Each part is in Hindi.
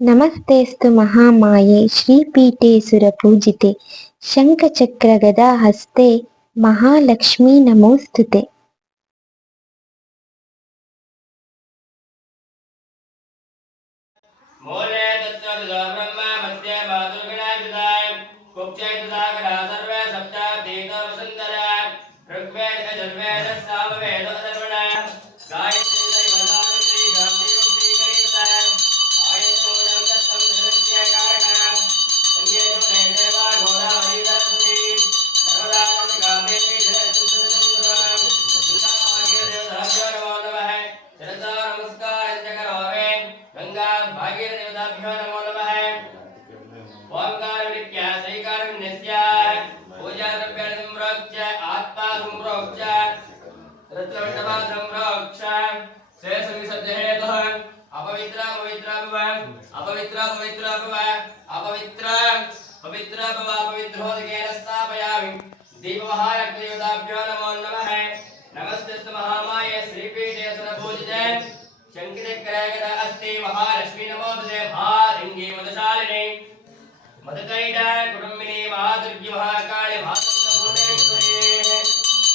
नमस्तेऽस्तु महामाये श्रीपीठे सुरपूजिते शङ्खचक्रगदाहस्ते महालक्ष्मी नमोऽस्तुते। मूले तत्त्वतो ब्रह्मा मध्ये मातृगणायुधाय कुक्षैतसागरा सर्वे सप्ताब्दीतो वसुन्धरा ऋग्वेद यजुर्वेद सामवेद अथर्वणा गायत्री दैवतानि शान्ति मुक्ति करिता आयतोऽयं तत्त्वं निर्विद्य कारकः गङ्गे देवा गोदावरी सरस्वती नर्मदा नदी कावेरी जलसुन्दरं गङ्गा भागीरथी देवताभ्यो नमो नमः शिरसा नमस्कारं च करोमि गंगा भागीरथी देवताभ्यो नमो नमः ओंकार विद्या सैकार विन्यस्य पूजा द्रव्य संप्रोक्ष्य आत्मा संप्रोक्ष्य रत्नमण्डपा संप्रोक्ष्य शेष विसर्ज हेतुः अपवित्र पवित्र भव अपवित्र पवित्र भव अपवित्र पवित्र भव पवित्रोदकेन स्थापयामि दीपवहाय देवताभ्यो नमो नमः नमस्ते महामाये श्रीपीठे सुरपूजिते शङ्खचक्रगदा अस्ति महालक्ष्मी नमोस्तुते महालिङ्गे मदशालिनी मदकैटा कुटुम्बिनी महादुर्गी महाकाली महान्नपूर्णेश्वरी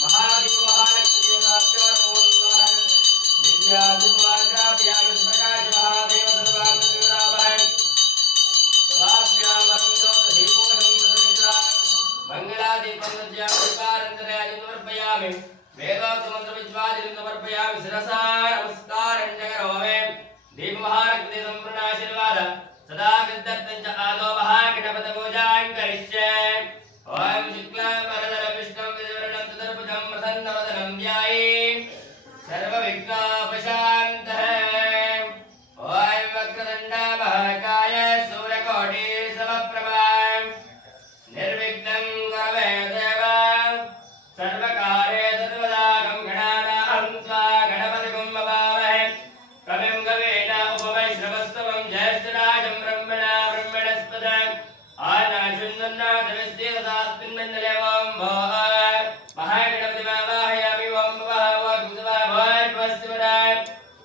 महादेव महालक्ष्मी देवताभ्यो नमो नमः विद्या धूपवाग्राभ्यां सुप्रकाश महादेव सर्वान्तर्यामः सभाभ्यां वरन्दोदधीपोषं प्रदर्शिता मङ्गलादीपं दद्यामि समर्पयामि वेदोक्तमन्त्रविद्वादिनं समर्पयामि शिरसा नमस्कारं च करोमि दीपमहारकृते सम्पूर्णाशीर्वाद सदा विद्यर्थं च आदौ महागणपतिपूजां करिष्ये ॐ शुक्लाम्बरधरं विष्णुं विवर्णं चतुर्भुजं प्रसन्नवदनं ध्याये सर्वविघ्नोपशान्तः ॐ वक्रतुण्डः महाकाय सूर्यकोटि समप्रभा निर्विघ्नं कुरु मे देव सर्वकार्ये सर्वदा गणनाहं त्वा गणपतिं भवामहे कविं कवीना उपवैश्रवस्तवं ज्येष्ठराजं ब्रह्मणा ब्रह्मणस्पद आनाशुन्दन्नाथविस्तीरसास्मिन्मण्डले ॐ भोः महागणपति वावाहयामि ॐ भवस्वराय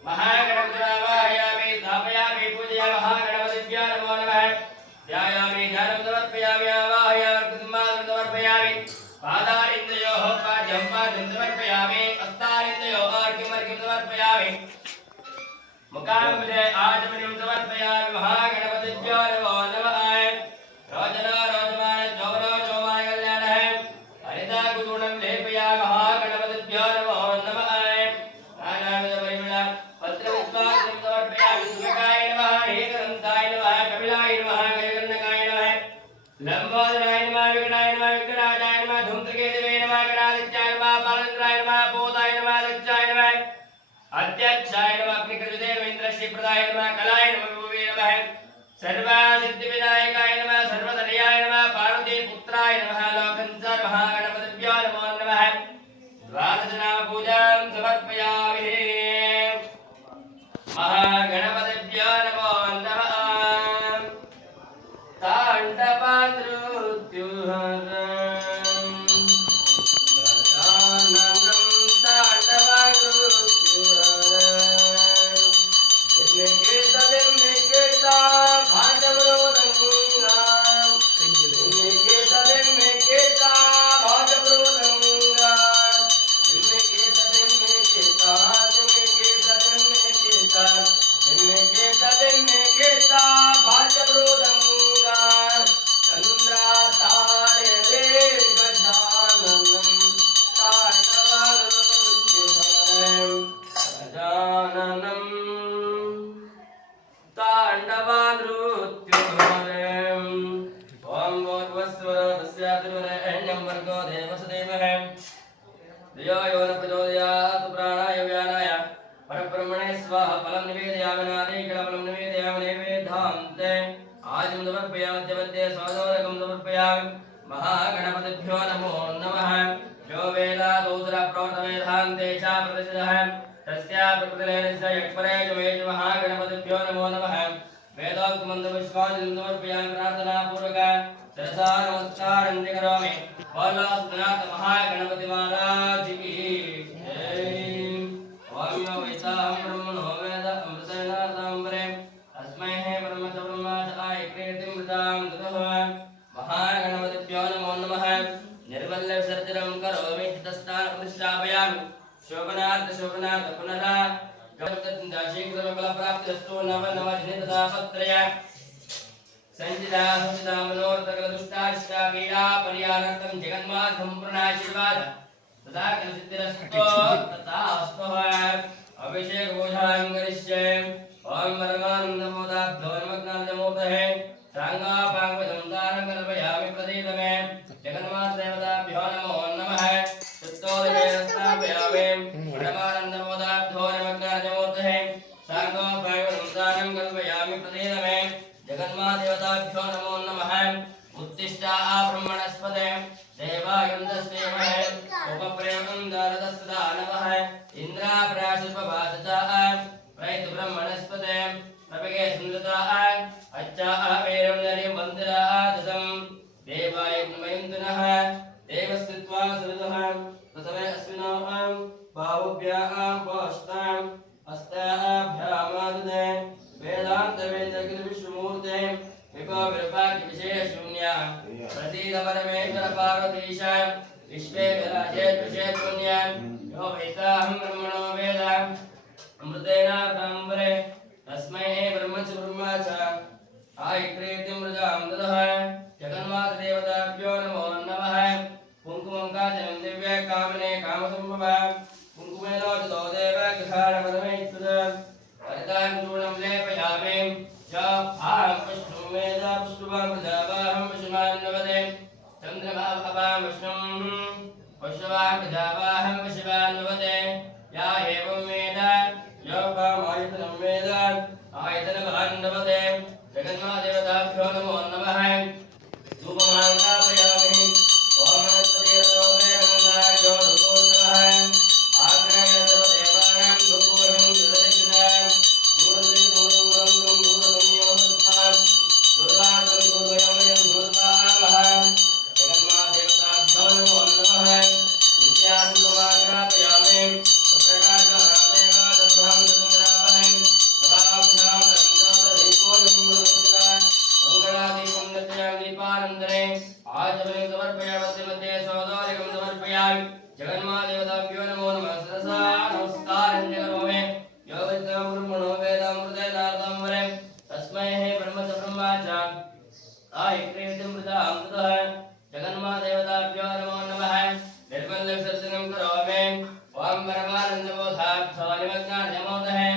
महागणपति वावाहयामि स्थापयामि पूजयामि महागणपतिभ्यो नमो नमः ध्यायामि ध्यानं समर्पयामि आवाहयामि कृतमानं समर्पयामि पादारिन्द्रयोः पाद्यं पाद्यं समर्पयामि हस्तारिन्द्रयोः अर्घ्यमर्घ्यं समर्पयामि मुखाम्बुजे आचमनीं समर्पयामि महागणपतिभ्यो नमो नमः रोचनो रोचमाय चौरो चौमाय कल्याणः हरिता कुतूर्णं लेपयामि महागणपतिभ्यो नमो नमः नानाविधपरिमळ पत्रविद्वासं समर्पयामि सुखकाय नमः एकदन्ताय नमः कपिलाय नमः गजकर्णकाय नमः लंबोदराय नमः विघ्नाय नमः विघ्नराजाय नमः धूम्रकेतवे नमः गणादित्याय नमः पालन्द्राय नमः पोताय नमः दक्षाय नमः अध्यक्षाय नमः अग्निकृतदेवेन्द्र श्रीप्रदाय नमः कलाय नमः विभवे नमः सर्वसिद्धिविनायकाय नमः सर्वतनयाय नमः पार्वतीपुत्राय नमः लोकञ्चर महागणपतिभ्यो नमो नमः द्वादशनाम पूजां समर्पयामि महागणपतिभ्यो नमो नमः ताण्डवानृत्युहरम् गजाननं ताण्डवानृत्युहरम् दिम्मिकेता भाजवरोदङ्गाम् दिम्मिकेता भाजवरोदङ्गाम् दिम्मिकेता भाजवरोदङ्गाम् चन्द्रातारे गजाननं ताण्डवानृत्युहरम् गजाननं ताण्डवानृत्युहरम् ॐ भूर्भुवस्सुरस्यातिर्वरेण्यं भर्गो देवस्य धीमहि धियो यो न प्रचोदयात् प्राणाय व्यानाय परब्रह्मणे स्वाहा फलं निवेदयामि नारीकेळफलं निवेदयामि नैवेद्यान्ते आजं समर्पयामि मध्यमध्ये स्वादोदकं समर्पयामि महागणपतिभ्यो नमो नमः यो वेदादोसरप्रोक्तवेदान्ते च प्रतिष्ठितः तस्या प्रकृतिलेनस्य यक्परे जमेष महागणपतिभ्यो नमो नमः वेदोक्तमन्त्रपुष्पाञ्जलिं समर्पयामि प्रार्थनापूर्वक शिरसा नमस्कारं च करोमि बोलो सद्गुणात् महागणपति महाराज की जय। ओम वैसाहं ब्रह्मणो वेद अमृतेन ताम्बरे अस्मै ब्रह्मचर्म सत्रय संचिता सुचिता मनोरथकलदुष्टाशिष्टा पीडा परिहारार्थं जगन्माधं प्रणाशीर्वाद तथा कलसिद्धिरस्तु तथा अस्तु अभिषेक पूजां करिष्ये ओम परमानंदमोदाभ्यो नमग्नानमूर्तये सांगापांगवदंतारं कल्पयामि प्रतीतमे जगन्मादेवताभ्यो नमो नमः तत्तोदेवस्तापयामि परमानंदमोदाभ्यो नमग्नानमूर्तये सांगापांगवदंतारं कल्पयामि प्रतीतमे जगन्मादेवताभ्यो नमो नमः उत्तिष्ठा ब्रह्मणस्पते देवायन्दस्तेमहे उपप्रेमं दारदस्ता नमः इन्द्राप्राशुपवासता प्रैतु ब्रह्मणस्पते प्रभगे सुन्दता अच्छा वेरं नरिं वन्दिरा दशं देवाय नमयन्तुनः देवस्त्वा सुरतः तसवे अस्मिनां बाहुभ्यां पोष्टाम् अस्ताभ्यामादुदे वेदान्तवेदगिरिविष्णुमूर्ते विभविरूपाख्यविशेषशून्या प्रतीतपरमेश्वर पार्वतीश विश्वे विराजेत् विशेषशून्या यो वैताहं ब्रह्मणो वेद अमृतेनार्ताम्बरे तस्मै ब्रह्म च ब्रह्मा च आयक्रीतिं मृजां ददः जगन्मातदेवताभ्यो नमो नमः कुङ्कुमं काचनं दिव्य कामने कामसम्भव कुङ्कुमेनोचितो देव गृहाणमनमेत्सुद हरिताञ्चूर्णं लेपयामि जपां पुष्पं वेद पुष्पं प्रजावाहं पशुमान्नवदे चन्द्रमाभवां विष्णुं पशुवां प्रजावाहं पशुमान्नवदे या एवं वेद योपामायतनं वेद आयतनवान्नवदे जगन्मादेवताभ्यो नमो नमः धूपमाङ्गापयामि ओम नमस्ते जगन्मादेवताभ्यो नमो नमः सरसा नमस्कारं जगरोमे योगितं ब्रह्मणो वेदामृतेनार्ताम्बरे तस्मै ब्रह्म च ब्रह्मा च आयक्रीतिं मृजां ददः जगन्मादेवताभ्यो नमो नमः निर्मलविसर्जनं करोमि ओम परमानन्दबोधाभ्यो निमग्नानमोदहे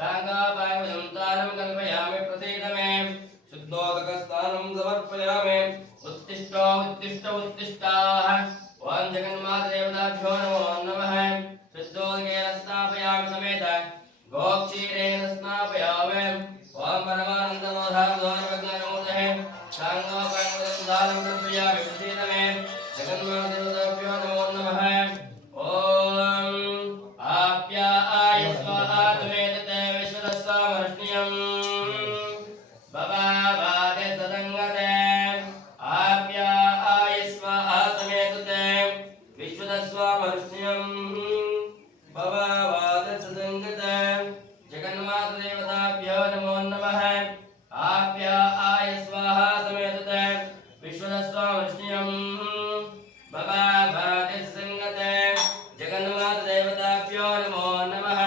सांगापायवदंतारं कल्पयामि प्रतीतमे शुद्धोदकस्नानं समर्पयामि उत्तिष्ठो उत्तिष्ठ उत्तिष्ठाः ओम जगन्मादेवताभ्यो नमो नमः शुद्धोदकेन स्नापयामि समेत गोक्षीरेण स्नापयामि ओम परमानन्दबोधाभ्यो निमग्नानमोदहे सांगापायवदंतारं कल्पयामि प्रतीतमे जगन्मादेवताभ्यो नमो नमः ओम आप्याय स्वाहा त्वेतते विश्वदस्वामर्ष्ण्यम् भवावादे तदङ्गते आप्याय स्वाहा त्वेतते विश्वदस्वामर्ष्ण्यम् भवावादे तदङ्गते जगन्मातदेवताभ्यो नमो नमः आप्याय स्वाहा त्वेतते विश्वदस्वामर्ष्ण्यम् भवावादे तदङ्गते जगन्मातदेवताभ्यो नमो नमः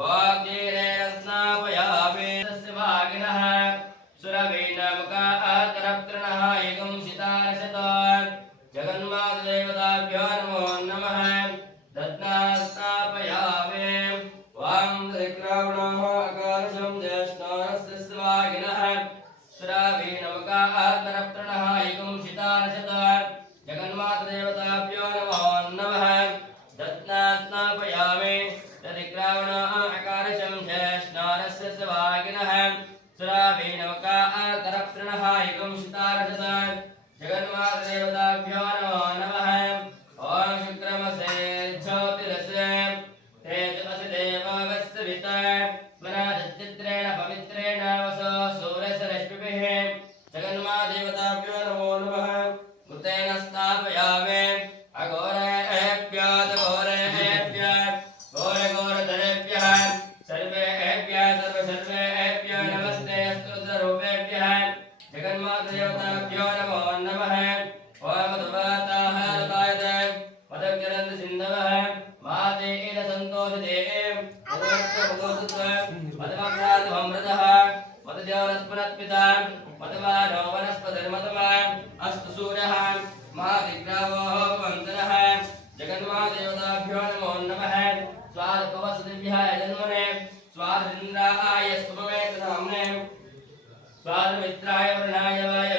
वाग्देरेण स्नापयामि तस्य भागिनः सुरवीणमुखाकरप्तृणः एकं शितारशतान् जगन्मातदेवताभ्यो नमो नमः दद्ना स्नापयामि वां त्रिक्रावणः अकारशं ज्येष्ठानस्य भागिनः सुरवीणमुखाकरप्तृणः एकं शितारशतान् जगन्मातदेवताभ्यो नमो नमः दत्ना स्नापयामि तदिग्रावणः अकारशं ज्येष्ठानस्य भागिनः सुरावीणमुखाकरप्तृणः एकं शितारशतान् जगन्मातदेवताभ्यो नमो नमः ओम शुक्रमसे ज्योतिरसे तेजसि देववस्विता मनादचित्रेण पवित्रेण वसो सूर्यसरश्मिभिः जगन्मादेवताभ्यो नमो नमः कृतेन स्थापयामि अघोरेभ्यः घोरघोरधरेभ्यः सर्वेभ्यः सर्वेभ्यः नमस्ते स्तुतिरूपेभ्यः जगन्मातदेवताभ्यो नमो नमः ओम मधुवाताः लोकायते मदग्रन्थ सिन्धवः माते इद सन्तोषदे मदवक्त्रमुदोतुत्व मदमग्नादमृतः पतद्योरस्मरत्पिता पतवानो वनस्पतिर्मतमा अस्तु सूर्यः महादिग्रावो भवन्तनः जगन्मादेवताभ्यो नमो नमः स्वादपवसदिभ्याय जन्मने स्वादिन्द्राय सुमवेतनाम्ने स्वादमित्राय वरुणाय वाय